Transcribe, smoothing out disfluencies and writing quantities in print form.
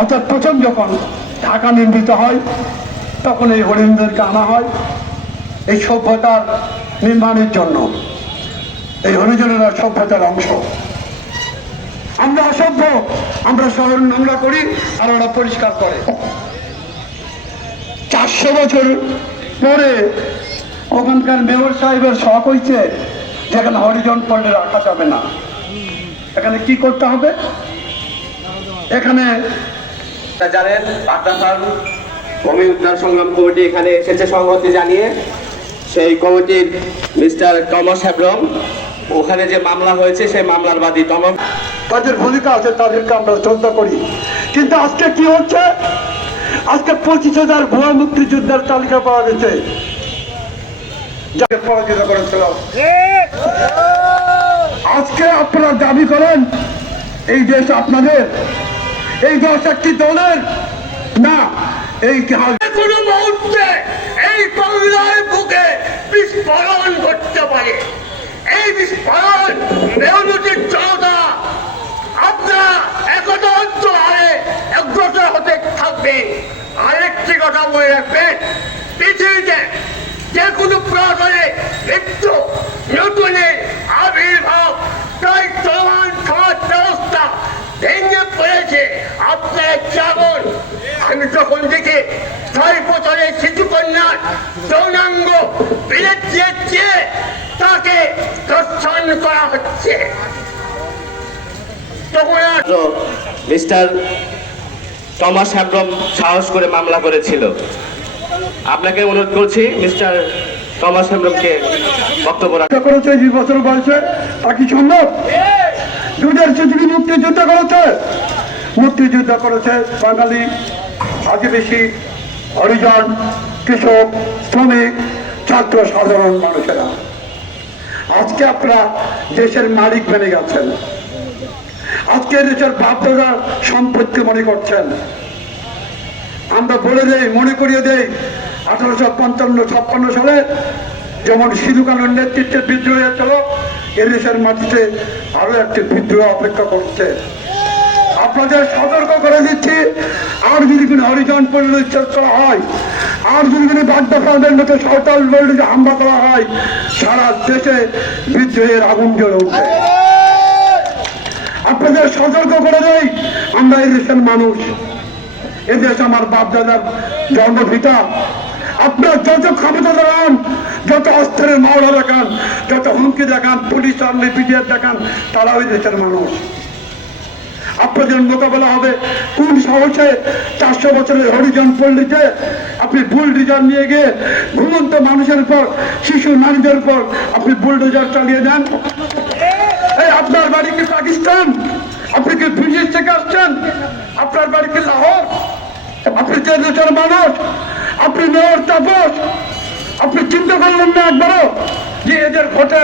অর্থাৎ প্রথম যখন ঢাকা নির্মিত হয় তখন এই হরিণদেরকে আনা হয় এই সভ্যতার নির্মাণের জন্য। এই হরিজনেরা সভ্যতার অংশ। আমরা অসভ্য, আমরা শহর নোংরা করি আর ওরা পরিষ্কার করে। 400 বছর পরে ওখানকার মেয়র সাহেবের শখ হয়েছে যেখানে হরিজন পল্লী রাখা যাবে না। এখানে কি করতে হবে? এখানে জানেন পাটনা ফার্ম ভূমি উদ্ধার সংগ্রাম কমিটি এখানে এসেছে সংহতি জানিয়ে। সেই কমিটির মিস্টার টমাস হ্যাব্রম, ওখানে যে মামলা হয়েছে সেই মামলার বাদী টমাস। তাদের ভূমিকা আছে, তাদেরকে আমরা শ্রদ্ধা করি। কিন্তু আজকে কি হচ্ছে? আজকে 25,000 ভুয়া মুক্তিযোদ্ধার তালিকা পাওয়া গেছে যাকে পরাজিত করেছিল। আজকে আপনারা দাবি করেন এই দেশ আপনাদের, এই দেশ একটি দলের না। এই কোনো মুহূর্তে এই বাংলার বুকে বিস্ফোরণ ঘটতে পারে। এই বিস্ফোরণ মেয়নতির জনতা আপনারা একতাবদ্ধ হারে অগ্রসর হতে থাকবে। আরেকটি কথা মনে রাখবেন, পৃথিবীতে যে কোনো প্রয়োজনে মৃত্যু নতুনের আবির্ভাব তাই চলমান সমাজ ব্যবস্থা ভেঙে পড়েছে। আপনারা যেমন আমি যখন দেখি 6 বছরের শিশু কন্যার যৌনাঙ্গ বিলের চেয়ে তাকে ধর্ষণ করা হচ্ছে, তখন মিস্টার টমাস হ্যাব্রম সাহস করে মামলা করেছিল। আপনাকে অনুরোধ করছি মিস্টার টমাস হ্যাব্রমকে বক্তব্য রাখতে। করেছে 20 বছর বয়সে, তা কি সম্ভব? দুধের চিঠি মুক্তিযুদ্ধ করেছে, মুক্তিযুদ্ধ করেছে বাঙালি, আদিবাসী, হরিজন, কৃষক, শ্রমিক, ছাত্র, সাধারণ মানুষেরা। আজকে আপনারা দেশের মালিক বনে গেছেন, আজকে দেশের বাপদাদার সম্পত্তি মনে করছেন। আমরা বলে দেই, মনে করিয়ে দেই 1855-56 সালে যেমন সিধু কানুর নেতৃত্বে বিদ্রোহ হয়েছিল, এদেশের মাটিতে আরো একটি বিদ্রোহ অপেক্ষা করছে। আপনাদের সতর্ক করে দিচ্ছি, আর যদি কোনো হরিজন পল্লী উচ্ছেদ করা হয়, আর যদি কোনো বাড্ডা ফার্মের মতো সাঁওতাল পল্লীতে হামলা করা হয়, সারা দেশে বিদ্রোহের আগুন জ্বলে উঠবে। আপনাদের সতর্ক করে দেই, আমরা এই দেশের মানুষ, এদেশ আমার বাপদাদার জন্মভিটা। আপনার যত ক্ষমতা দেখান, যত অস্ত্রের মাওলা দেখান, যত হুমকি দেখান, পুলিশ আর্মি বিডিআর দেখান, তারা ওই দেশের মানুষ। আপনাদের মোকাবেলা হবে কোন সাহসে 400 বছরের হরিজন পল্লীতে আপনি বুলডোজার নিয়ে গিয়ে ঘুমন্ত মানুষের উপর, শিশু নারীদের উপর আপনি বুলডোজার চালিয়ে দেন? এই আপনার বাড়ি কি পাকিস্তান? আপনি কি ব্রিটিশ থেকে আসছেন? আপনার বাড়ি কি লাহোর? আপনি যে দেশের মানুষ, আপনি মেয়র তাপস, আপনি চিন্তা করলেন না একবারও যে এদের ভোটে